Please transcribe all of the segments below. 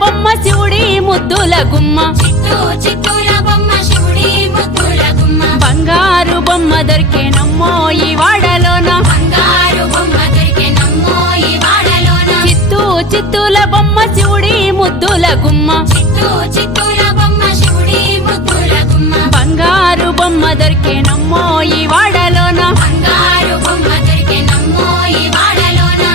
బొమ్మ శివుడి ముద్దుల గుమ్మ చిత్తూల బొమ్మ శివుడి ముద్దుల గుమ్మ బంగారు బొమ్మ దొరికేనమ్మో ఈ వాడలోన బంగారు బొమ్మ దొరికెనమ్మో ఈ వాడలోన చిత్తూల బొమ్మ శివుడి ముద్దుల గుమ్మ చిత్తూల బొమ్మ శివుడి ముద్దుల గుమ్మ బంగారు బొమ్మ దొరికేనమ్మో ఈ వాడలోన బంగారు బొమ్మ దొరికెనమ్మో ఈ వాడలోన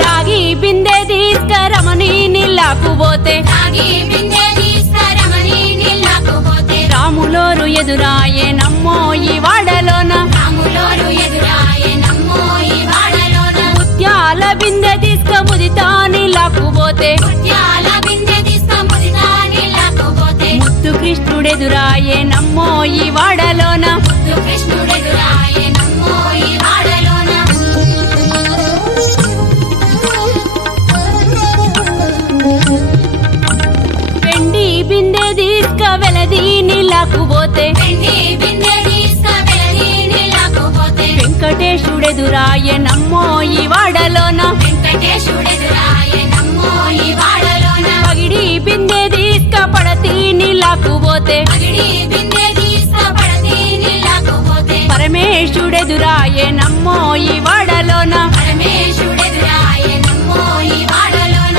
రాగి బిందె తీసుకరమని నీళ్ళకు పోతే రాగి బిందె తీసుకరమని నీళ్ళకు పోతే రాములోరు ఎదురాయేనమ్మో ఈ వాడలోన రాములోరు ఎదురాయెనమ్మో ఈ వాడలోన ముత్యాల బిందె తీసుక ముదితా నీళ్ళకు పోతే ముత్యాల బిందె తీసుకముదితా నీళ్ళకు పోతే ముత్తు కృష్ణుడెదురాయేనమ్మో ఈ వాడలోన ముద్దు కృష్ణుడెదురాయెనమ్మో ఈ వాడలోన వెండి బిందె తీసుక వెలది నీళ్ళకు పోతే వెండి బిందె తీసుకవెళ్ళి నీళ్ళకు పోతే వెంకటేశుడెదురాయేనమ్మో ఈ వాడలోన వెంకటేశుడెదురాయెనమ్మో ఈ వాడలోన పగిడి బిందె తీసుక పడతి నీళ్ళకు పోతే పగిడి బిందె తీసుకపడతి నీళ్ళకు పోతే పరమేశుడెదురాయేనమ్మో ఈ వాడలోన పరమేశుడెదురాయెనమ్మో ఈ వాడలోన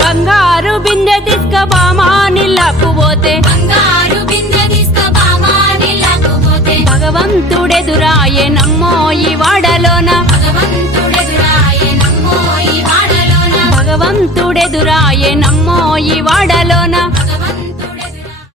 బంగారు బిందె తీసుక బామా నీళ్ళకు పోతే బంగారు బిందె తీసుకబామా నీళ్ళకు పోతే భగవంతుడెదురాయేనమ్మో ఈ వాడలోన భగవంతుడెదురాయెనమ్మో ఈ వాడలోన భగవంతుడెదురాయేనమ్మో ఈ వాడలోన